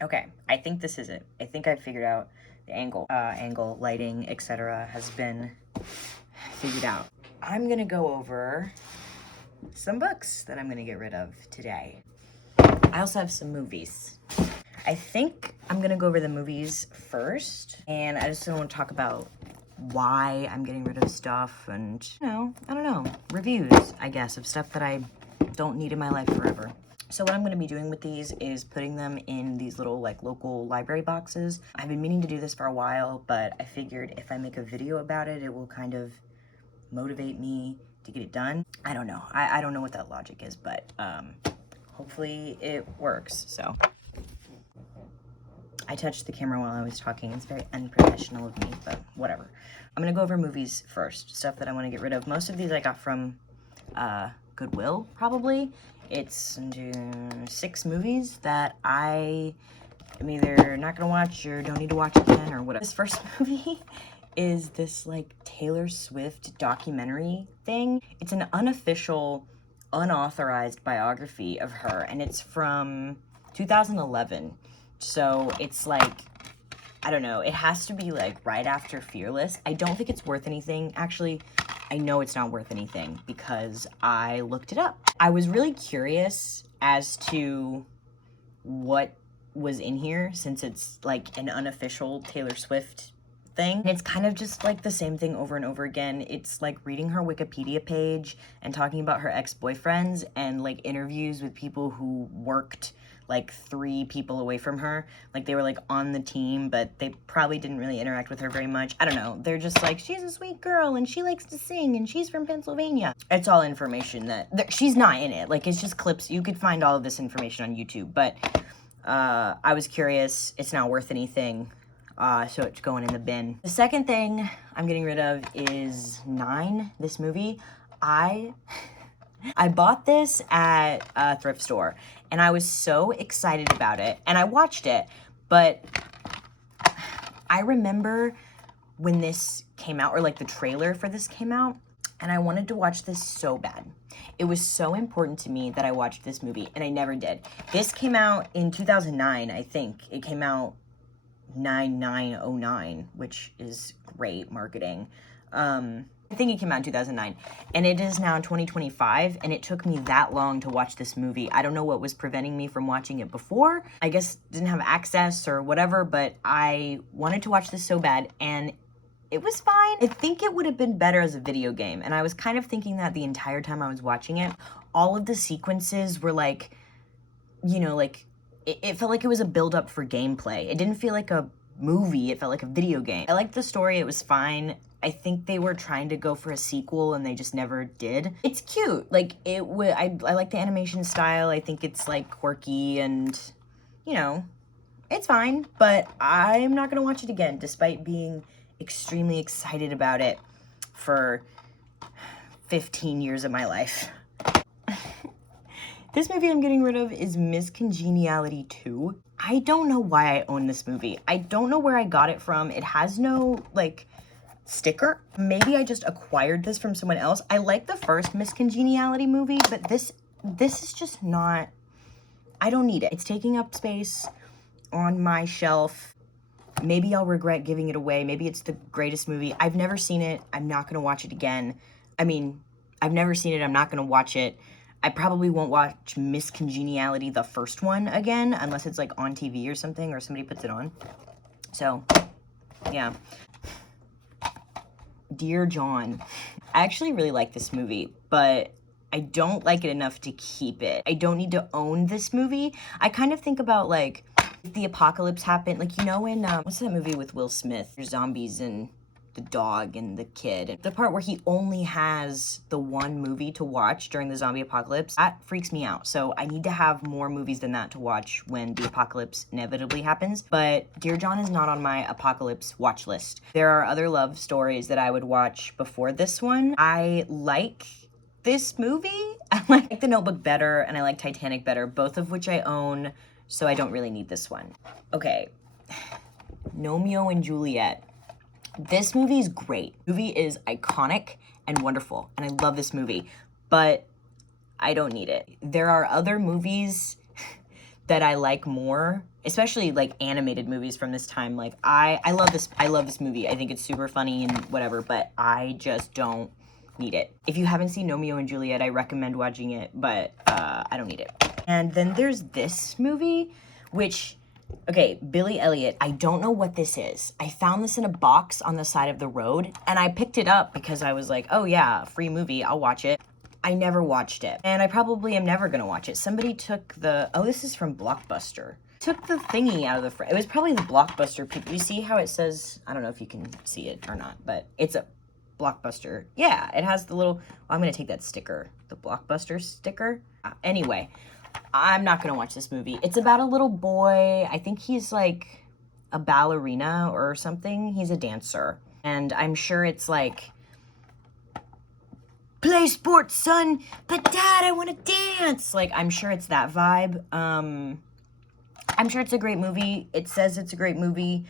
Okay, I think this is it. I think I figured out the angle, lighting, etc. has been figured out. I'm gonna go over some books that I'm gonna get rid of today. I also have some movies. I think I'm gonna go over the movies first, and I just want to talk about why I'm getting rid of stuff and, I don't know, reviews, I guess, of stuff that I don't need in my life forever. So what I'm going to be doing with these is putting them in these little like local library boxes. I've been meaning to do this for a while, but I figured if I make a video about it, it will kind of motivate me to get it done. I don't know. I don't know what that logic is, but hopefully it works. So I touched the camera while I was talking. It's very unprofessional of me, but whatever. I'm going to go over movies first, stuff that I want to get rid of. Most of these I got from Goodwill, probably. It's 6 movies that I am either not gonna watch or don't need to watch again or whatever. This first movie is this like Taylor Swift documentary thing. It's an unofficial, unauthorized biography of her, and it's from 2011. So it's like, I don't know, it has to be like right after Fearless. I don't think it's worth anything. Actually, I know it's not worth anything because I looked it up. I was really curious as to what was in here since it's like an unofficial Taylor Swift thing. And it's kind of just like the same thing over and over again. It's like reading her Wikipedia page and talking about her ex-boyfriends and like interviews with people who worked like 3 people away from her. Like they were like on the team, but they probably didn't really interact with her very much. I don't know. They're just like, she's a sweet girl and she likes to sing and she's from Pennsylvania. It's all information that she's not in it. Like it's just clips. You could find all of this information on YouTube, but I was curious. It's not worth anything. So it's going in the bin. The second thing I'm getting rid of is 9, this movie. I bought this at a thrift store and I was so excited about it and I watched it, but I remember when this came out, or like the trailer for this came out, and I wanted to watch this so bad. It was so important to me that I watched this movie and I never did. This came out in 2009, I think. It came out 9909, which is great marketing. I think it came out in 2009, and it is now 2025, and it took me that long to watch this movie. I don't know what was preventing me from watching it before. I guess didn't have access or whatever, but I wanted to watch this so bad, and it was fine. I think it would have been better as a video game, and I was kind of thinking that the entire time I was watching it. All of the sequences were like, like, it felt like it was a build-up for gameplay. It didn't feel like a movie, it felt like a video game. I liked the story, it was fine. I think they were trying to go for a sequel and they just never did. It's cute. Like, I like the animation style. I think it's like quirky and, it's fine. But I'm not gonna watch it again, despite being extremely excited about it for 15 years of my life. This movie I'm getting rid of is Miss Congeniality 2. I don't know why I own this movie. I don't know where I got it from. It has no, like, sticker. Maybe I just acquired this from someone else. I like the first Miss Congeniality movie, but this is just not, I don't need it. It's taking up space on my shelf. Maybe I'll regret giving it away. Maybe it's the greatest movie. I've never seen it. I'm not gonna watch it again. I mean, I've never seen it. I'm not gonna watch it. I probably won't watch Miss Congeniality, the first one, again, unless it's like on TV or something, or somebody puts it on. So, yeah. Dear John. I actually really like this movie, but I don't like it enough to keep it. I don't need to own this movie. I kind of think about, like, if the apocalypse happened, like, in, what's that movie with Will Smith? There's zombies and the dog and the kid. The part where he only has the one movie to watch during the zombie apocalypse, that freaks me out. So I need to have more movies than that to watch when the apocalypse inevitably happens. But Dear John is not on my apocalypse watch list. There are other love stories that I would watch before this one. I like this movie. I like The Notebook better, and I like Titanic better, both of which I own, so I don't really need this one. Okay, Romeo and Juliet. This movie is great. The movie is iconic and wonderful, and I love this movie, but I don't need it. There are other movies that I like more, especially like animated movies from this time. Like I love this movie. I think it's super funny and whatever, but I just don't need it. If you haven't seen Romeo and Juliet, I recommend watching it, but I don't need it. And then there's this movie, which, okay, Billy Elliot, I don't know what this is. I found this in a box on the side of the road, and I picked it up because I was like, oh yeah, free movie, I'll watch it. I never watched it, and I probably am never gonna watch it. Somebody took the, oh, this is from Blockbuster. Took the thingy out of the frame. It was probably the Blockbuster people. You see how it says, I don't know if you can see it or not, but it's a Blockbuster. Yeah, it has the little, well, I'm gonna take that sticker, the Blockbuster sticker. Anyway, I'm not gonna watch this movie. It's about a little boy. I think he's like a ballerina or something. He's a dancer. And I'm sure it's like, play sports, son, but dad, I wanna dance. Like, I'm sure it's that vibe. I'm sure it's a great movie. It says it's a great movie.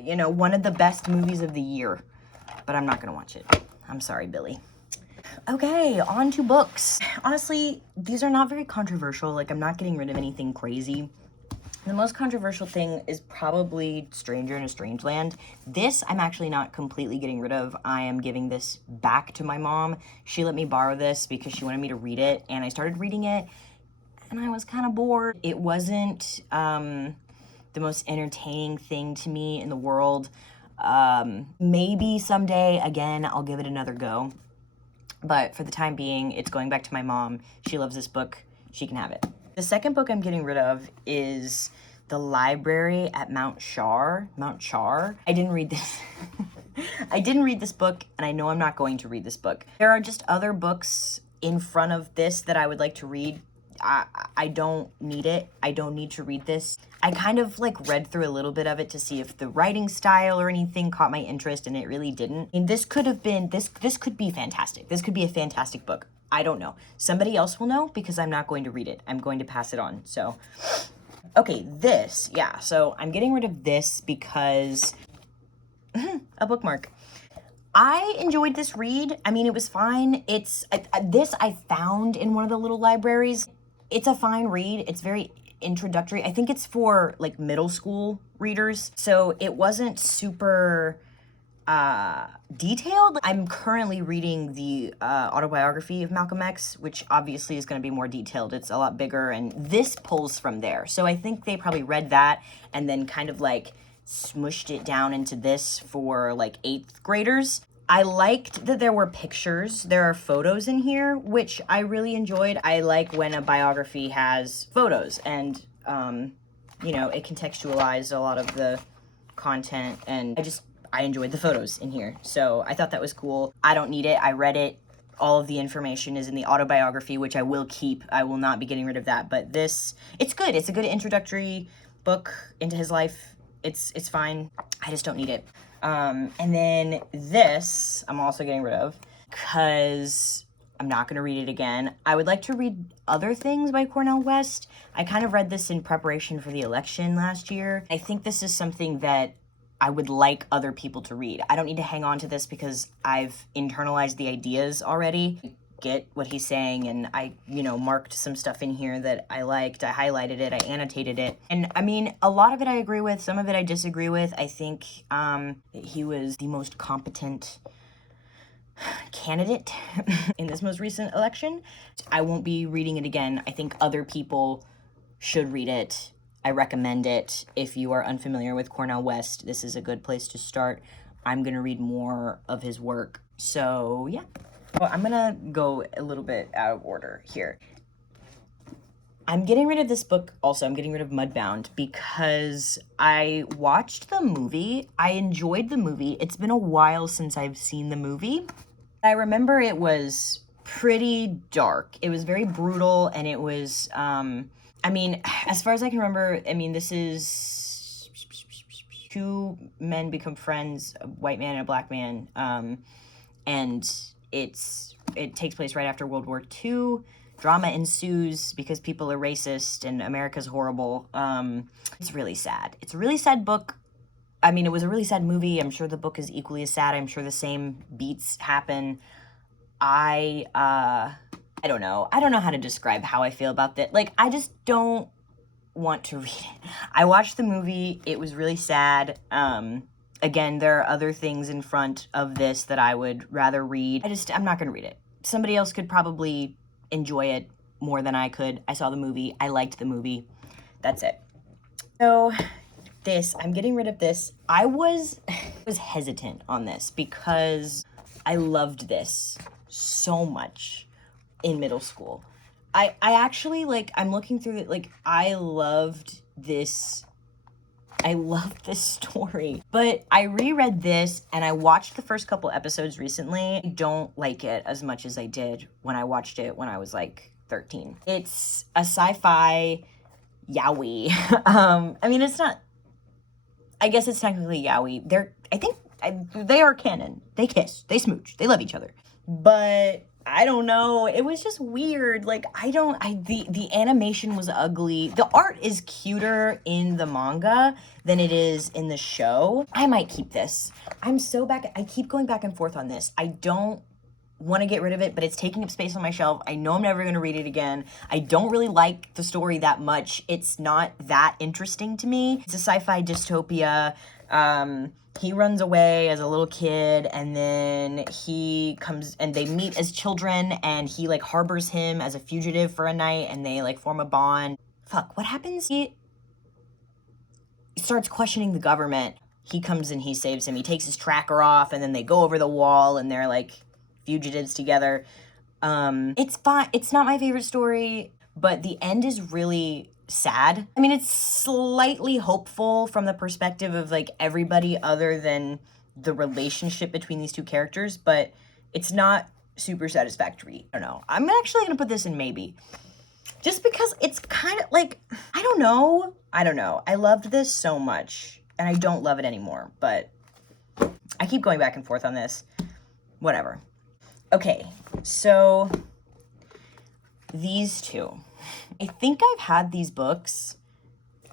You know, one of the best movies of the year. But I'm not gonna watch it. I'm sorry, Billy. Okay, on to books. Honestly, these are not very controversial. Like, I'm not getting rid of anything crazy. The most controversial thing is probably Stranger in a Strange Land. This I'm actually not completely getting rid of. I am giving this back to my mom. She let me borrow this because she wanted me to read it, and I started reading it, and I was kind of bored. It wasn't the most entertaining thing to me in the world. Maybe someday, again, I'll give it another go. But for the time being, it's going back to my mom. She loves this book. She can have it. The second book I'm getting rid of is The Library at Mount Char. Mount Char? I didn't read this. I didn't read this book, and I know I'm not going to read this book. There are just other books in front of this that I would like to read. I don't need it. I don't need to read this. I kind of like read through a little bit of it to see if the writing style or anything caught my interest, and it really didn't. And this could have been, this could be fantastic. This could be a fantastic book. I don't know. Somebody else will know because I'm not going to read it. I'm going to pass it on. So, okay, this, yeah. So I'm getting rid of this because a bookmark. I enjoyed this read. I mean, it was fine. It's this I found in one of the little libraries. It's a fine read. It's very introductory. I think it's for like middle school readers. So it wasn't super detailed. I'm currently reading the autobiography of Malcolm X, which obviously is going to be more detailed. It's a lot bigger, and this pulls from there. So I think they probably read that and then kind of like smushed it down into this for like 8th graders. I liked that there were pictures. There are photos in here, which I really enjoyed. I like when a biography has photos and, you know, it contextualized a lot of the content, and I enjoyed the photos in here. So I thought that was cool. I don't need it. I read it. All of the information is in the autobiography, which I will keep. I will not be getting rid of that. But this, it's good. It's a good introductory book into his life. It's fine. I just don't need it. And then this, I'm also getting rid of because I'm not going to read it again. I would like to read other things by Cornel West. I kind of read this in preparation for the election last year. I think this is something that I would like other people to read. I don't need to hang on to this because I've internalized the ideas already. Get what he's saying, and I, you know, marked some stuff in here that I liked. I highlighted it, I annotated it. And I mean, a lot of it I agree with, some of it I disagree with. I think he was the most competent candidate in this most recent election. I won't be reading it again. I think other people should read it. I recommend it. If you are unfamiliar with Cornel West, this is a good place to start. I'm gonna read more of his work. So yeah. Well, I'm gonna go a little bit out of order here. I'm getting rid of this book also. I'm getting rid of Mudbound because I watched the movie. I enjoyed the movie. It's been a while since I've seen the movie. I remember it was pretty dark. It was very brutal, and it was, I mean, as far as I can remember, I mean, this is 2 men become friends, a white man and a black man, and it takes place right after World War II. Drama ensues because people are racist and America's horrible. It's really sad. It's a really sad book. I mean, it was a really sad movie. I'm sure the book is equally as sad. I'm sure the same beats happen. I don't know. I don't know how to describe how I feel about that. Like, I just don't want to read it. I watched the movie. It was really sad. Again, there are other things in front of this that I would rather read. I'm not going to read it. Somebody else could probably enjoy it more than I could. I saw the movie. I liked the movie. That's it. So I'm getting rid of this. I was hesitant on this because I loved this so much in middle school. I actually, like, I'm looking through it, like, I loved this story. But I reread this and I watched the first couple episodes recently. I don't like it as much as I did when I watched it when I was like 13. It's a sci-fi yaoi. I mean, it's not, I guess it's technically yaoi. They are canon. They kiss, they smooch, they love each other. But I don't know. It was just weird. Like, the animation was ugly. The art is cuter in the manga than it is in the show. I might keep this. I keep going back and forth on this. I don't want to get rid of it, but it's taking up space on my shelf. I know I'm never going to read it again. I don't really like the story that much. It's not that interesting to me. It's a sci-fi dystopia. He runs away as a little kid, and then he comes and they meet as children, and he like harbors him as a fugitive for a night, and they like form a bond. Fuck, what happens? He starts questioning the government. He comes and he saves him. He takes his tracker off, and then they go over the wall, and they're like fugitives together. It's fine. It's not my favorite story, but the end is really sad. I mean, it's slightly hopeful from the perspective of like everybody other than the relationship between these two characters, but it's not super satisfactory. I don't know. I'm actually gonna put this in maybe. Just because it's kind of like, I don't know. I loved this so much, and I don't love it anymore, but I keep going back and forth on this. Whatever. Okay, so these two. I think I've had these books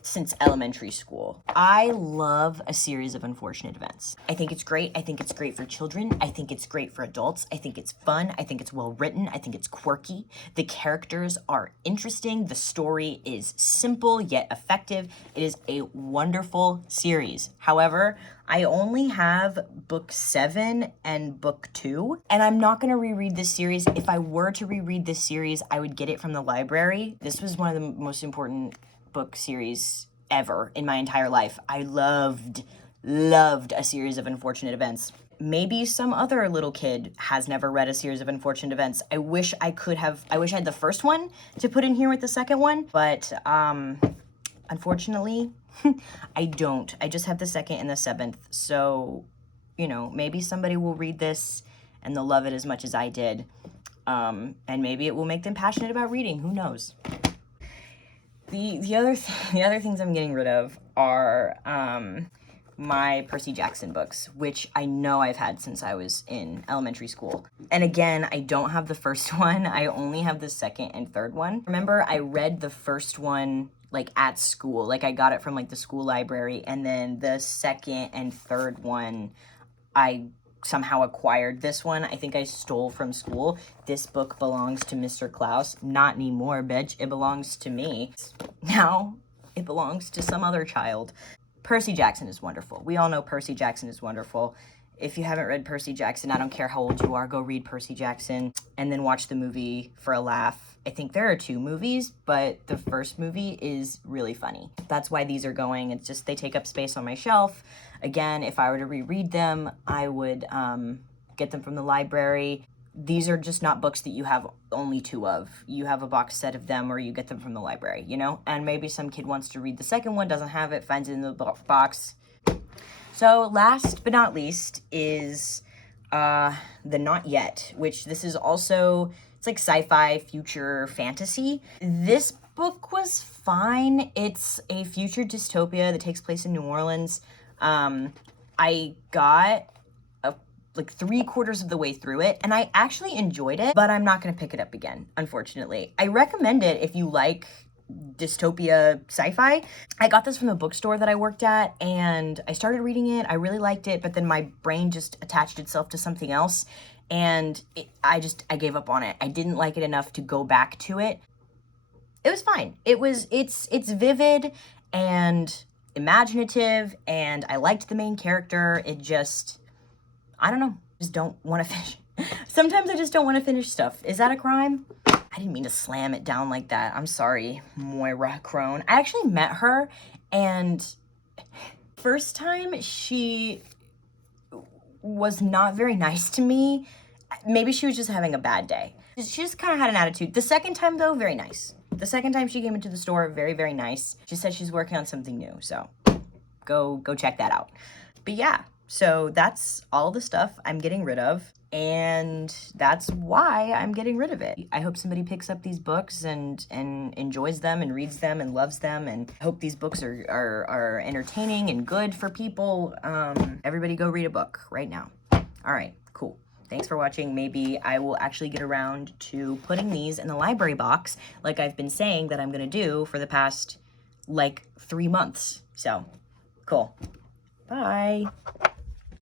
since elementary school. I love A Series of Unfortunate Events. I think it's great. I think it's great for children. I think it's great for adults. I think it's fun. I think it's well written. I think it's quirky. The characters are interesting. The story is simple yet effective. It is a wonderful series. However, I only have book 7 and book 2, and I'm not going to reread this series. If I were to reread this series, I would get it from the library. This was one of the most important book series ever in my entire life. I loved A Series of Unfortunate Events. Maybe some other little kid has never read A Series of Unfortunate Events. I wish I had the first one to put in here with the second one, but unfortunately, I don't. I just have the second and the 7th. So, you know, maybe somebody will read this and they'll love it as much as I did. And maybe it will make them passionate about reading. Who knows? The other things I'm getting rid of are my Percy Jackson books, which I know I've had since I was in elementary school. And again, I don't have the first one. I only have the second and third one. Remember, I read the first one like at school. Like I got it from like the school library, and then the second and third one I somehow acquired. This one I think I stole from school. This book belongs to Mr. Klaus. Not anymore, bitch. It belongs to me. Now it belongs to some other child. Percy Jackson is wonderful. We all know Percy Jackson is wonderful. If you haven't read Percy Jackson, I don't care how old you are, go read Percy Jackson and then watch the movie for a laugh. I think there are 2 movies, but the first movie is really funny. That's why these are going. It's just they take up space on my shelf. Again, if I were to reread them, I would get them from the library. These are just not books that you have only 2 of. You have a box set of them, or you get them from the library, you know? And maybe some kid wants to read the second one, doesn't have it, finds it in the box. So last but not least is the Not Yet, which this is also, it's like sci-fi future fantasy. This book was fine. It's a future dystopia that takes place in New Orleans. I got like 3/4 of the way through it, and I actually enjoyed it, but I'm not going to pick it up again, unfortunately. I recommend it if you like dystopia sci-fi. I got this from the bookstore that I worked at, and I started reading it. I really liked it, but then my brain just attached itself to something else, and I gave up on it. I didn't like it enough to go back to it. it was fine. It's vivid and imaginative, and I liked the main character. It just, I don't know, just don't want to finish. Sometimes I just don't want to finish stuff. Is that a crime? I didn't mean to slam it down like that. I'm sorry, Moira Crone. I actually met her, and first time she was not very nice to me. Maybe she was just having a bad day. She just kind of had an attitude. The second time, though, very nice. The second time she came into the store, very, very nice. She said she's working on something new, so go check that out. But yeah, so that's all the stuff I'm getting rid of, and that's why I'm getting rid of it. I hope somebody picks up these books and enjoys them and reads them and loves them, and I hope these books are entertaining and good for people. Everybody go read a book right now. All right, cool. Thanks for watching. Maybe I will actually get around to putting these in the library box like I've been saying that I'm gonna do for the past, like, 3 months. So, cool. Bye.